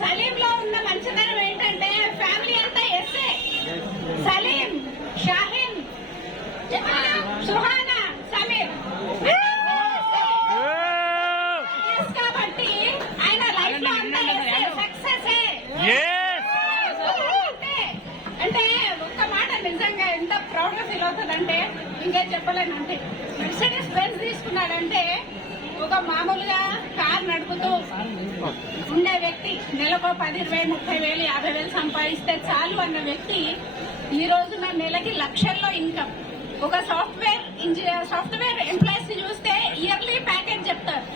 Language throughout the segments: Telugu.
సలీం లో ఉన్న మంచితనం ఏంటంటే ఫ్యామిలీ అంతా ఎస్ఏ. సలీం, షాహీన్, సుహానా, సమీర్ కాబట్టి ఆయన లైఫ్ లో అంతా సక్సెస్. అంటే ఒక్క మాట నిజంగా ఎంత ప్రౌడ్ గా ఫీల్ అవుతుందంటే ఇంకేం చెప్పలేను. అంటే మెర్సిడీస్ బెంజ్ తీసుకున్నాడంటే ఒక మామూలుగా కార్ నడుపుతూ ఉండే వ్యక్తి నెలకు 10,000, 30,000, 50,000 సంపాదిస్తే చాలు అన్న వ్యక్తి ఈ రోజున నెలకి లక్షల్లో ఇన్కమ్. ఒక సాఫ్ట్వేర్ ఎంప్లాయీస్ ని చూస్తే ఇయర్లీ ప్యాకేజ్ చెప్తారు.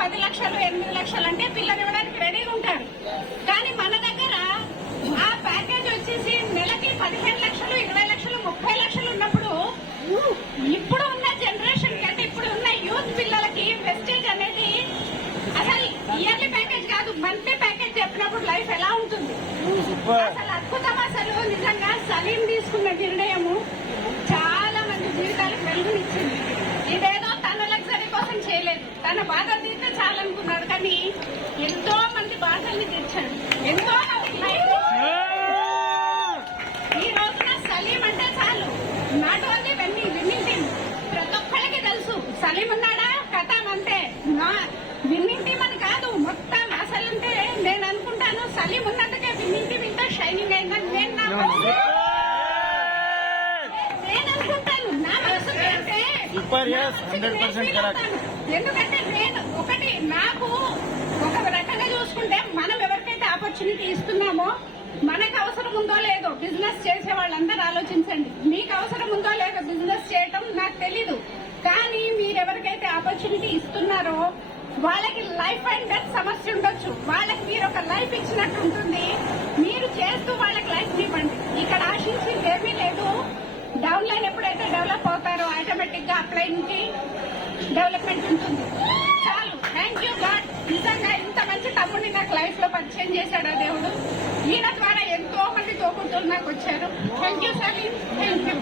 10 లక్షలు 8 లక్షలు అంటే పిల్లలు ఇవ్వడానికి రెడీగా ఉంటారు. కానీ మన దగ్గర ఆ ప్యాకేజ్ వచ్చేసి నెలకి 15 లక్షలు, 20 లక్షలు, 30 లక్షలు ఉన్నప్పుడు ఇప్పుడు ఉన్న జనరేషన్ కంటే ఇప్పుడు ఉన్న యూత్ పిల్లలకి వెస్టేజ్ అనేది అసలు ఇయర్లీ ప్యాకేజ్ కాదు, మంత్లీ ప్యాకేజ్ చెప్పినప్పుడు లైఫ్ ఎలా ఉంటుంది? అసలు అద్భుతం. అసలు నిజంగా సలీం తీసుకున్న నిర్ణయము చాలా మంది జీవితాలకు వెలుగునిచ్చింది. ఇదేదో తన లగ్జరీ కోసం చేయలేదు, తన బాధ తీస్తే చాలనుకున్నాడు. కానీ ఎంతో మంది బాధల్ని తీర్చాడు, ఎంతో మందికి లైఫ్. ఈ రోజున సలీం అంటే చాలు, నాట్ ఓన్లీ విన్నింగ్ టీమ్, ప్రతి ఒక్కరికి తెలుసు సలీం ఉన్నాడా కథం అంతే. విన్నింగ్ టీమ్ అని కాదు, మొత్తం అసలు అంటే నేను అనుకుంటాను సలీం ఉన్నందుకే విన్నింగ్ టీమ్ ఇంత షైనింగ్ అయిందని నేను అనుకుంటాను. నా మనసు అంటే ఎందుకంటే నేను ఒకటి నాకు ఒక రకంగా చూసుకుంటే మనం ఎవరికైతే ఆపర్చునిటీ ఇస్తున్నామో మనకు అవసరం ఉందో లేదో బిజినెస్ చేసే వాళ్ళందరూ ఆలోచించండి. మీకు అవసరం ఉందో లేదో బిజినెస్ చేయటం నాకు తెలీదు, కానీ మీరెవరికైతే ఆపర్చునిటీ ఇస్తున్నారో వాళ్ళకి లైఫ్ అండ్ డెత్ సమస్య ఉండొచ్చు, వాళ్ళకి మీరు ఒక లైఫ్ ఇచ్చినట్టు ఉంటుంది. మీరు చేస్తూ వాళ్ళకి లైఫ్ ఇవ్వండి. ఇక్కడ ఆశించింది ఏమీ లేదు. డౌన్ లైన్ ఎప్పుడైతే డెవలప్ అవుతారో ఆటోమేటిక్ గా అక్కడ నుంచి డెవలప్మెంట్ ఉంటుంది. చాలు. Thank you God. నిజంగా ఇంత మంచి తమ్ముడిని నాకు లైఫ్ లో పరిచయం చేశాడు ఆ దేవుడు. ఈయన ద్వారా ఎంతో మంది తోబుట్టువులు నాకు వచ్చారు. Thank you Salim. Thank you.